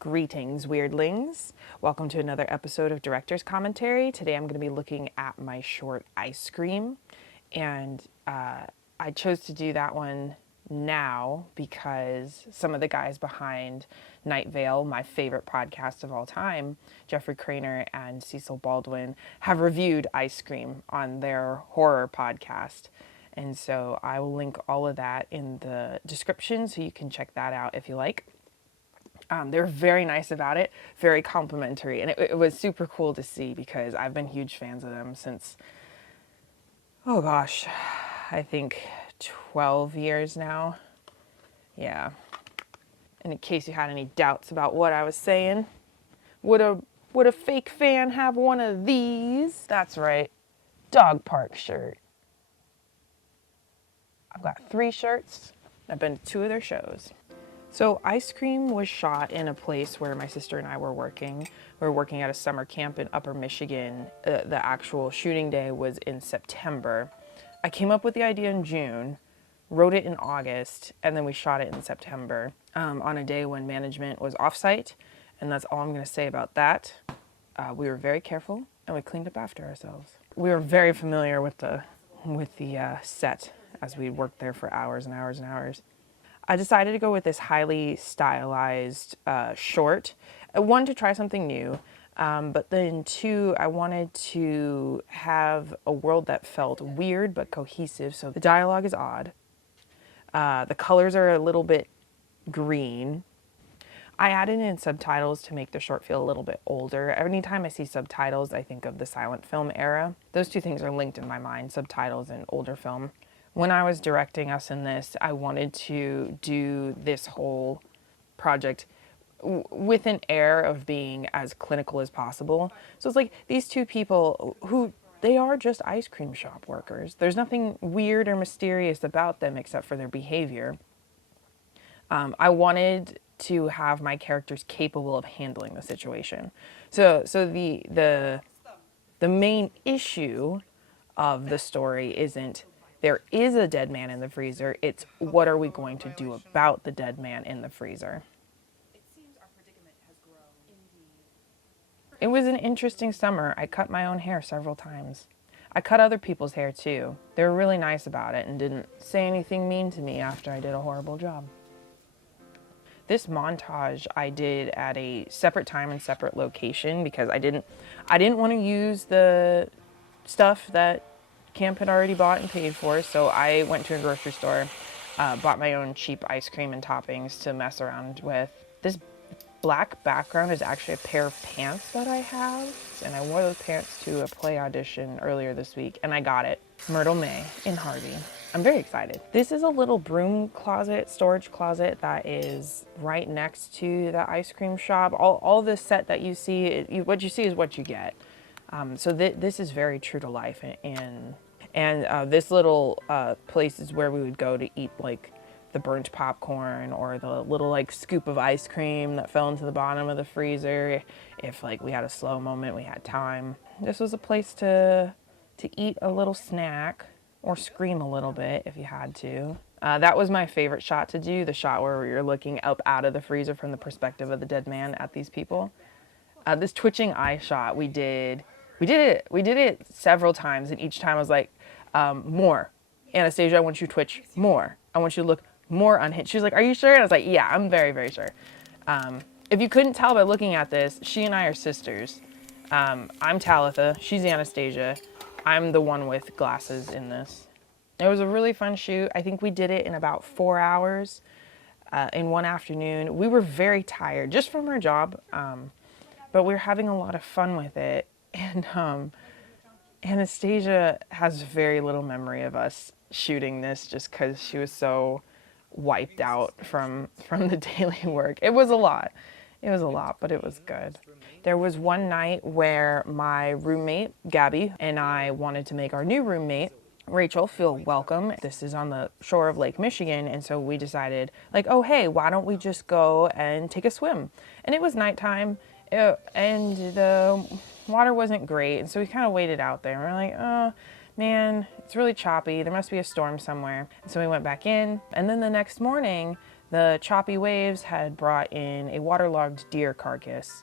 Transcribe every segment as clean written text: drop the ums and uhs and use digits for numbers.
Greetings, weirdlings. Welcome to another episode of Director's Commentary. Today I'm going to be looking at my short Ice Cream, and I chose to do that one now because some of the guys behind Night Vale, my favorite podcast of all time, Jeffrey Craner and Cecil Baldwin, have reviewed Ice Cream on their horror podcast. And so I will link all of that in the description so you can check that out if you like. They were very nice about it, very complimentary, and it was super cool to see because I've been huge fans of them since, oh gosh, I think 12 years now. Yeah. And in case you had any doubts about what I was saying, would a fake fan have one of these? That's right, Dog Park shirt. I've got 3 shirts. I've been to 2 of their shows. So Ice Cream was shot in a place where my sister and I were working. We were working at a summer camp in Upper Michigan. The actual shooting day was in September. I came up with the idea in June, wrote it in August, and then we shot it in September on a day when management was off-site. And that's all I'm going to say about that. We were very careful and we cleaned up after ourselves. We were very familiar with the set as we worked there for hours and hours and hours. I decided to go with this highly stylized short. One, to try something new, but then 2, I wanted to have a world that felt weird but cohesive. So the dialogue is odd. The colors are a little bit green. I added in subtitles to make the short feel a little bit older. Anytime I see subtitles, I think of the silent film era. Those 2 things are linked in my mind, subtitles and older film. When I was directing us in this, I wanted to do this whole project with an air of being as clinical as possible. So it's like these 2 people who, they are just ice cream shop workers. There's nothing weird or mysterious about them except for their behavior. I wanted to have my characters capable of handling the situation. So the main issue of the story isn't there is a dead man in the freezer, it's what are we going to do about the dead man in the freezer. It was an interesting summer. I cut my own hair several times. I cut other people's hair too. They were really nice about it and didn't say anything mean to me after I did a horrible job. This montage I did at a separate time and separate location because I didn't want to use the stuff that camp had already bought and paid for, so I went to a grocery store, bought my own cheap ice cream and toppings to mess around with. This black background is actually a pair of pants that I have, and I wore those pants to a play audition earlier this week, and I got it. Myrtle May in Harvey. I'm very excited. This is a little broom closet, storage closet that is right next to the ice cream shop. All this set that you see, what you see is what you get. So this is very true to life, and this little place is where we would go to eat like the burnt popcorn or the little like scoop of ice cream that fell into the bottom of the freezer. If like we had a slow moment, we had time. This was a place to eat a little snack or scream a little bit if you had to. That was my favorite shot to do, the shot where you're looking up out of the freezer from the perspective of the dead man at these people. This twitching eye shot we did it several times, and each time I was like, more. Anastasia, I want you to twitch more. I want you to look more unhinged. She was like, are you sure? And I was like, yeah, I'm very, very sure. If you couldn't tell by looking at this, she and I are sisters. I'm Talitha, she's Anastasia. I'm the one with glasses in this. It was a really fun shoot. I think we did it in about 4 hours in one afternoon. We were very tired just from our job, but we were having a lot of fun with it. And Anastasia has very little memory of us shooting this just because she was so wiped out from the daily work. It was a lot, but it was good. There was one night where my roommate, Gabby, and I wanted to make our new roommate, Rachel, feel welcome. This is on the shore of Lake Michigan, and so we decided, like, oh, hey, why don't we just go and take a swim? And it was nighttime, and the water wasn't great, and so we kind of waited out there. And we're like, oh, man, it's really choppy. There must be a storm somewhere. And so we went back in, and then the next morning, The choppy waves had brought in a waterlogged deer carcass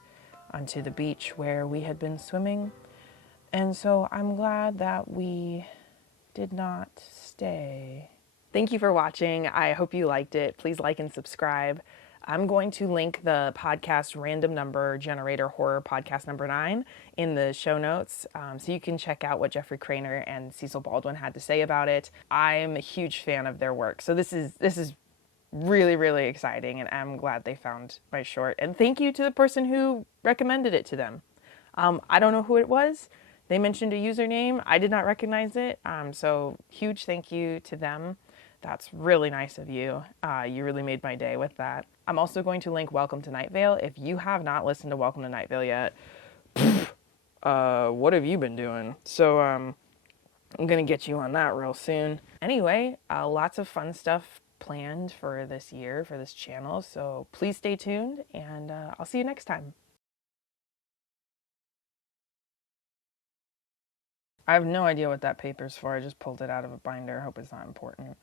onto the beach where we had been swimming, and so I'm glad that we did not stay. Thank you for watching. I hope you liked it. Please like and subscribe. I'm going to link the podcast Random Number Generator Horror Podcast number 9 in the show notes, so you can check out what Jeffrey Craner and Cecil Baldwin had to say about it. I'm a huge fan of their work, so this is really, really exciting, and I'm glad they found my short. And thank you to the person who recommended it to them. I don't know who it was. They mentioned a username. I did not recognize it. So huge thank you to them. That's really nice of you. You really made my day with that. I'm also going to link Welcome to Night Vale. If you have not listened to Welcome to Night Vale yet, what have you been doing? So I'm going to get you on that real soon. Anyway, lots of fun stuff planned for this year, for this channel. So please stay tuned, and I'll see you next time. I have no idea what that paper's for. I just pulled it out of a binder. I hope it's not important.